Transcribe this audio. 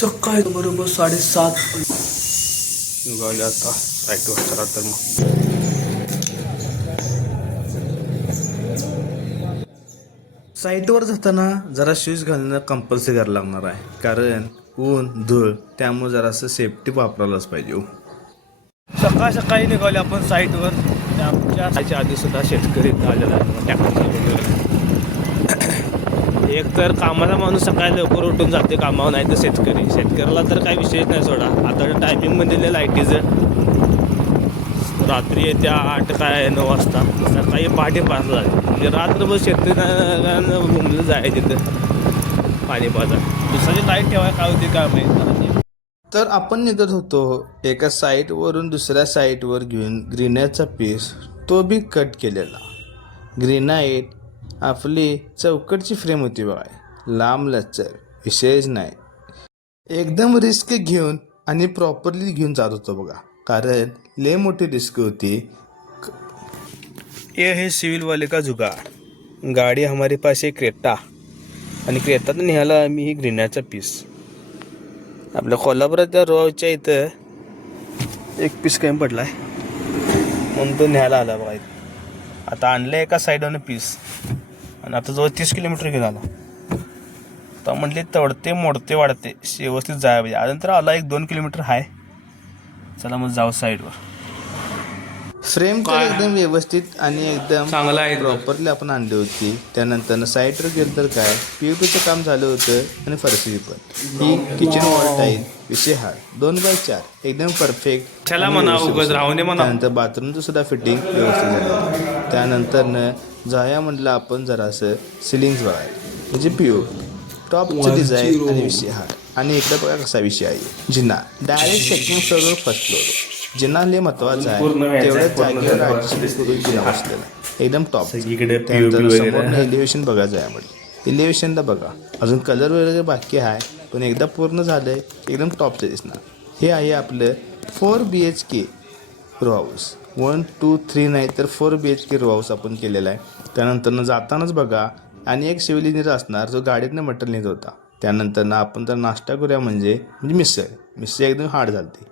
सकाळी बरोबर 7:30 निघाले आता साईटवर. चला तर मग साईटवर जाताना जरा शूज घालणं कंपल्सरी करायला लागणार आहे, कारण ऊन धूळ त्यामुळे जरासं सेफ्टी वापरायलाच पाहिजे. सकाळ सकाळी निघाले आपण साईटवर. आमच्या आधी सुद्धा शेतकरी आलेला आहे ट्रॅक्टर चालवून. एक तर कामाचा माणूस सकाळी लवकर उठून जाते कामावर, नाही तर शेतकऱ्याला तर काही विषयच नाही सोडा. आता टायमिंगमध्ये दिलं लाईटीचं, रात्री येत्या 8 काय 9 वाजता, सकाळी पहाटे 5 झाले. म्हणजे रात्रभर शेतकऱ्यांना मुंबईला जायचं तिथं पाणी पाजा. दुसऱ्याची लाईट ठेवाय काय होती काय माहिती. तर आपण निघत होतो एका साईटवरून दुसऱ्या साईटवर घेऊन ग्रेनाइटचा पीस, तो बी कट केलेला. ग्रेनाइट आपली चौकटची फ्रेम होती बघा, लांब लचर, विषयच नाही. एकदम रिस्क घेऊन आणि प्रॉपरली घेऊन जात होतो बघा, कारण लय मोठी रिस्क होती. ये है सिविल वाले का जुगाड़. गाडी हमारे पास है क्रेटा, आणि क्रेटात निघाला आम्ही ही ग्रेनाइटचा पीस. आपल्या कोल्हापुराच्या रोडच्या इथं एक पीस कमी पडला आहे म्हणून तो न्यायला आला बघा. आता आणलं एका साईडनं पीस, आणि आता जवळ 30 किलोमीटर घेऊन आला. तर म्हटले तडते मोडते वाढते व्यवस्थित जायला पाहिजे. अजून तर आला 1-2 किलोमीटर आहे. चला मग जाऊ साईडवर. फ्रेम तर एकदम व्यवस्थित आणि एकदम चांगला आहे, प्रॉपरली आपण आणली होती. त्यानंतर साईडवर गेलं तर काय POPचं काम झालं होतं, आणि फरशी पण ही किचन वॉल टाईल विषय हा 2x4 एकदम परफेक्ट. त्यानंतर बाथरूमचं सुद्धा फिटिंग व्यवस्थित झालं. त्यानंतर जाया म्हटलं आपण जरासं सिलिंग्स बघायला, म्हणजे POP टॉपचं डिझाईन आणि विषय हा. आणि इकडे बघा कसा विषय आहे, जिना डायरेक्ट सेकंड फ्लोअरवर फर्स्ट फ्लोअर. जिना लय महत्वाचा आहे, तेवढ्याच जागेवर ॲडजस्ट करून जिना बसलेला एकदम टॉप. त्यानंतर समोर एलिव्हेशन बघायचं आहे. म्हणजे एलिव्हेशनला बघा अजून कलर वगैरे बाकी आहे, पण एकदा पूर्ण झालं एकदम टॉपचं दिसणार. हे आहे आपलं 4 BHK रो हाऊस. 1, 2, 3 नाही तर 4 BHK रो हाऊस आपण केलेला आहे. त्यानंतर जातानाच बघा आणि एक सिव्हिल इंजिनियर असणार जो गाडीतनं मटेरियल नेत होता. त्यानंतर आपण तर नाश्ता करूया म्हणजे मिसळ एकदम हार्ड झाली.